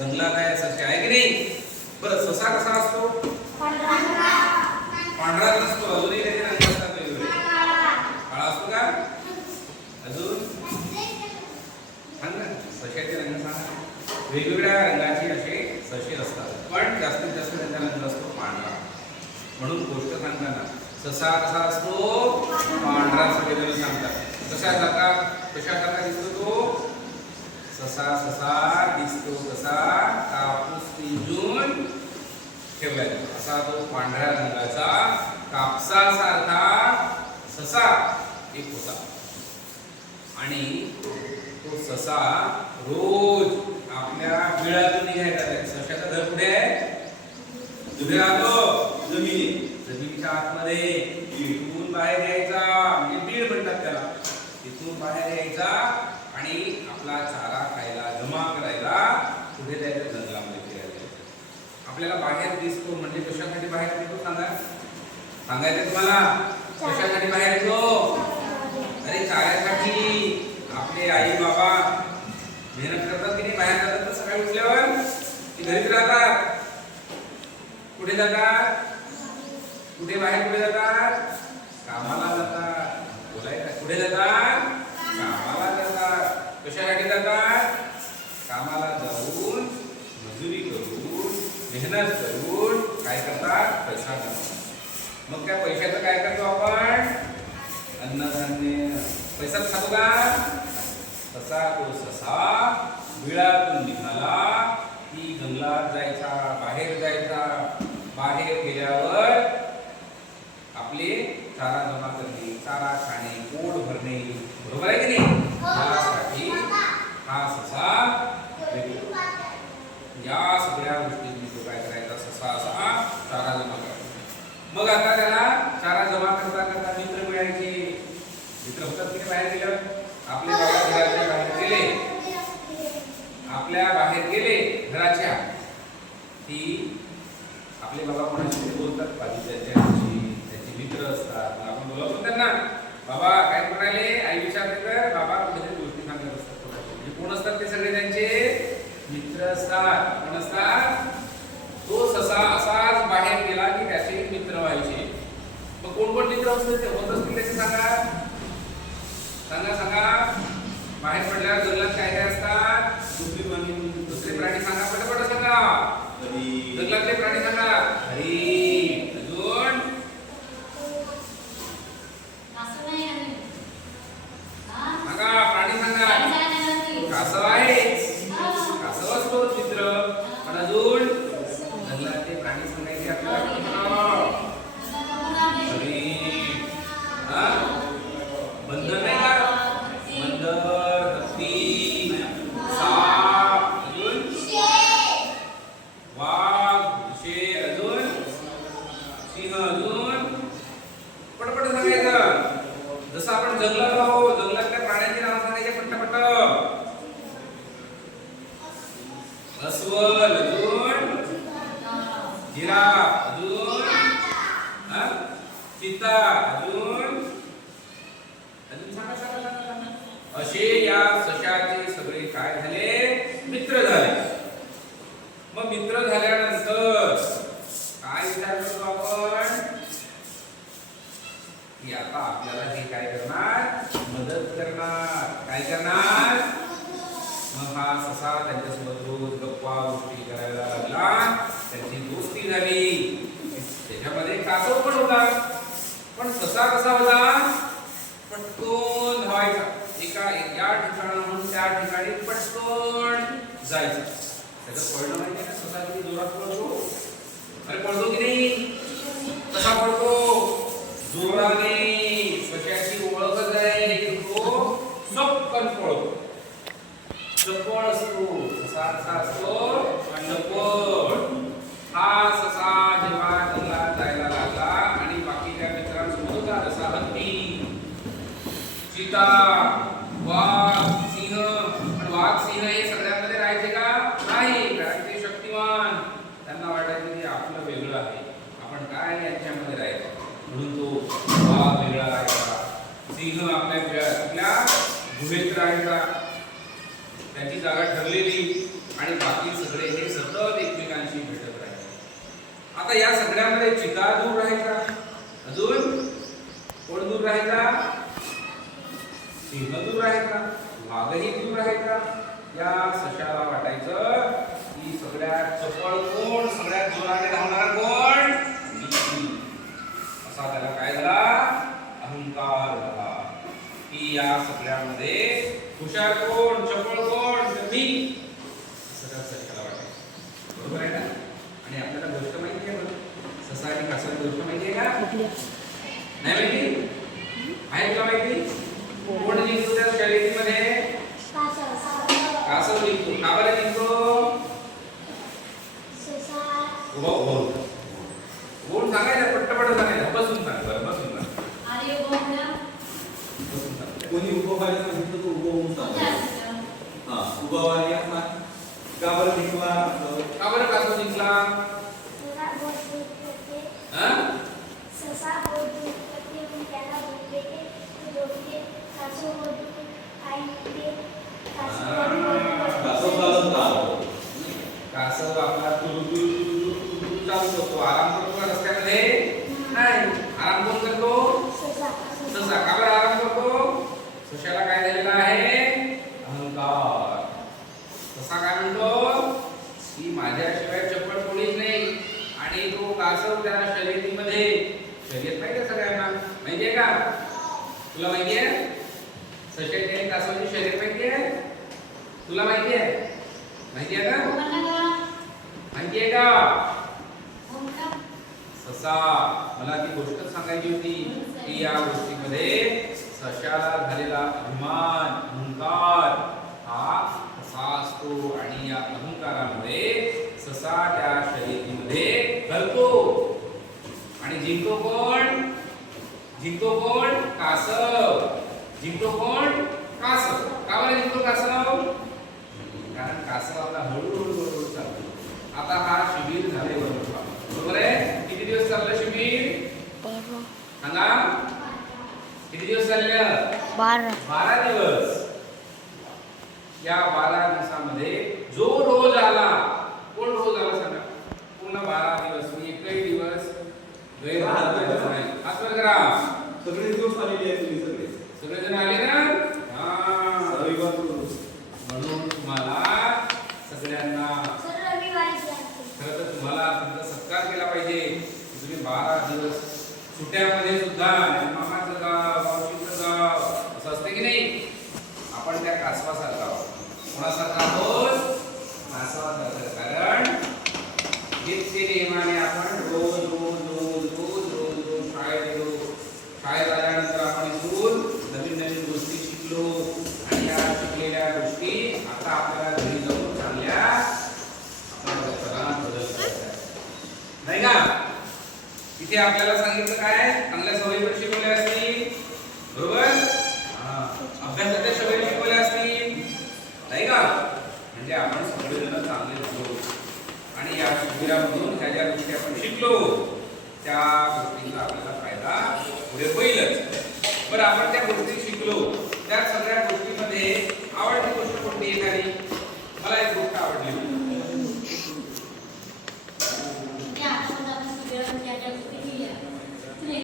जंगलात आहे ससे आहे की नाही? बरं ससा कसा असतो? पांढरा नसतो अजूनही त्याचे रंग असतात वेगवेगळे काळा असतो का? अजून? सांग ना. सशाचे रंग सांगा वेगवेगळ्या रंगाचे असे ससे असतात. पण जास्तीत जास्त त्यांचा रंग असतो पांढरा. म्हणून गोष्ट सांगताना ससा कसा असतो? पांढरा सगळे सांगतात. कशा जाता कशासारखा दिसतो तो? ससा ससा दिसतो तसा कापूस पिंजून ठेवलाय असा तो पांढऱ्या रंगाचा कापसासारखा ससा एक होता. आणि तो ससा रोज आपल्या बिळातून निघायचा त्या सशाचा घर कुठे आहे? कुठे राहतो जमिनीच्या आतमध्ये इथून बाहेर यायचा. म्हणजे बीड म्हणतात त्याला. तिथून बाहेर यायचा आणि आपला चारा खायला जमा करायला कुठे जायचं जंगलामध्ये फिरायला जायचं. आपल्याला बाहेर दिसतो म्हणजे कशासाठी बाहेर येतो सांगा. सांगायचं तुम्हाला? कशासाठी बाहेर येतो? अरे चाऱ्यासाठी आपले आई बाबा मेहनत करतात की नाही? बाहेर जातात तर सकाळी उठल्यावर? की घरीच राहतात? कुठे जातात? कुठे बाहेर कुठे जातात? कामाला जातात. बोलायचं. कुठे जातात कामाला जातात कशासाठी जातात कामाला जाऊन मजुरी करून मेहनत करून काय करतात? पैसा कमवतात मग त्या पैशाचं काय करतो आपण? अन्नधान्य. पैसाच खातो का? तसा तो ससा बिळातून निघाला की जंगलात जायचा बाहेर जायचा. बाहेर गेल्यावर आपले चारा जमा करणे चारा खाणे पोट भरणे. बरोबर आहे की नाही यासाठी हा ससा वेगळा. या सगळ्या गोष्टी तो काय करायचा ससा असा चारा जमा करायचा मग आता त्याला चारा जमा करता करता मित्र मिळायचे मित्र होतात की नाही बाहेर गेल्यावर आपले बाबा घराच्या बाहेर गेले आपल्या बाहेर गेले घराच्या की आपले बाबा कोणाशी तरी बोलतात पाहिजे त्यांच्याशी त्यांचे मित्र असतात मग आपण बोलावतो त्यांना बाबा काय म्हणाले आई विचारते तर बाबा कुठेतरी गोष्टी सांगत असतात कोणाशी. म्हणजे कोण असतात ते सगळे त्यांचे मित्र असतात कोण असतात तो ससा असाच बाहेर गेला की त्याचे मित्र व्हायचे मग असतात ते होत असतील त्याचे सांगा. सांगा सांगा. बाहेर पडल्यावर जंगलात काय काय असतात? दुसरे प्राणी. सांगा पटापट सांगा. जंगलातले प्राणी सांगा. हरी अजून सांगा प्राणी सांगा कासव आहे कासव असतो मित्र पण अजून जंगलातले प्राणी सांगायचे आपल्याला हरी हा बंदर नाही का बंदर हत्ती साप अजून वाघ शेर अजून सिंह अजून पटपट सांगायचं जसं आपण जंगलात राहू जंगलातल्या प्राण्यांची नावं सांगायचे पटपट अस्वल अजून जिराफ अजून हा? चिता अजून अजून सांगा सांगा सांगा सांगा. असे या सशाचे सगळे काय झाले मित्र झाले मग मित्र झाल्यानंतर काय विचार करतो आपण की आता आपल्याला हे काय करणार मदत करणार काय करणार मग हा ससा त्यांच्यासोबत रोज गप्पा गोष्टी करायला लागला त्यांची झाली त्याच्यामध्ये कासव पण होता. पण कसा कसा होता? पटकन धावायचा. एका या ठिकाणाहून त्या ठिकाणी पटकन जायचा. त्याचं पळणं माहिती ना स्वतः किती जोरात पळतो. अरे पळतो की नाही? चित्तारा वाघ सिंह पण वाघ सिंह हे सगळ्यांमध्ये राहायचे का? नाही कारण ते शक्तिमान. त्यांना वाटायचं की आपलं वेगळं आहे. आपण काय यांच्यामध्ये राहायचं? म्हणून तो वाघ वेगळा राहायचा. सिंह आपल्या आपल्या गुहेत राहायचा. त्याची जागा ठरलेली आणि बाकी सगळे हे सतत एकमेकांशी भेटत राहायचे. आता या सगळ्यामध्ये चिता दूर राहायचा. अजून कोण दूर राहायचा? सिंह दूर राहायचा वाघही दूर राहायचा या सशाला वाटायचं. की सगळ्यात चपळ कोण? सगळ्यात जोराने धावणारा कोण? असा त्याला काय झाला? अहंकार झाला. की या सगळ्यामध्ये हुशार कोण? चपळ कोण? मी. त्या सशाला वाटायचं. बरोबर आहे ना? आणि आपल्याला गोष्ट माहिती आहे बरं ससा आणि कासाची गोष्ट माहिती आहे का? नाही माहिती? आहे तुला माहिती? कोण जिंकतो त्या शर्यतीमध्ये कासव जिंकतो का बरं जिंकतो उभा उभा होता. कोण सांगायचं पट्टपट सांगायचं बसून सांग बरं बसून सांग बसून सांग कोणी उभं व्हायला सांगितलं तर उभं होऊन सांगा हा उभं व्हायला सांग का बरं जिंकला का बरं कासव जिंकला कासव आपला करतो. आराम करतो का रस्त्यामध्ये? नाही. आराम कोण करतो? ससा. का बरं आराम करतो? सशाला काय झालेला आहे अहंकार ससा काय म्हणतो की माझ्याशिवाय चप्पल कोणीच नाही. आणि तो कासव त्या शर्यतीमध्ये. शर्यत माहिती सगळ्यांना? माहितीये का? तुला माहिती आहे सशाची आणि कासवाची शर्यत माहिती आहे तुला माहिती आहे माहिती आहे का? माहिती आहे का? ससा मला ती गोष्ट सांगायची होती की या गोष्टीमध्ये सशाला झालेला अभिमान अहंकार हा कसा असतो आणि या अहंकारामध्ये ससा त्या शर्यतीमध्ये करतो आणि जिंकतो कोण? जिंकतो कोण? कासव. जिंकतो कोण? कासव. का बरं जिंकतो कासव? कारण कासव आपला हळूहळू हळूहळू चालतो. आता हा शिबिर झाले बरोबर बरोबर आहे? किती दिवस चाललं शिबिर? सांगा. किती दिवस चाललं? बारा. बारा दिवस. या बारा दिवसामध्ये जो रोज आला कोण रोज आला सांगा पूर्ण बारा दिवस मी एकही दिवस गैर नाही हात वर करा सगळे दिवस आलेले आहेत तुम्ही सगळे सगळेजण आले ना हा रविवार रोज. म्हणून तुम्हाला सगळ्यांना खरं तर तुम्हाला तुमचा सत्कार केला पाहिजे. तुम्ही बारा दिवस सुट्ट्यामध्ये सुद्धा मामाचं गाव मावशीचं गाव असं असते की नाही? आपण त्या कासवासारखा आहोत. कोणासारखा आहोत? कासवासारखं. कारण नित्य नियमाने आपण रोज रोज रोज रोज रोज रोज शाळेत गेलो शाळेत आल्यानंतर आपण इथून नवीन नवीन गोष्टी शिकलो आणि या शिकलेल्या गोष्टी आता आपल्याला घरी जाऊन चांगल्या आपल्या स्वतःला बदल करायचा आहे. नाही का इथे आपल्याला सांगितलं काय चांगल्या सवयी पण शिकवल्या असतील. बरोबर? अभ्यासाच्या सवयी शिकवल्या असतील. नाही का? म्हणजे आपण सगळेजण चांगले झालो आणि या शिबिरामधून ह्या ज्या गोष्टी आपण शिकलो त्या गोष्टींचा आपल्याला फायदा पुढे होईलच. बरं आपण त्या गोष्टी शिकलो. त्या सगळ्या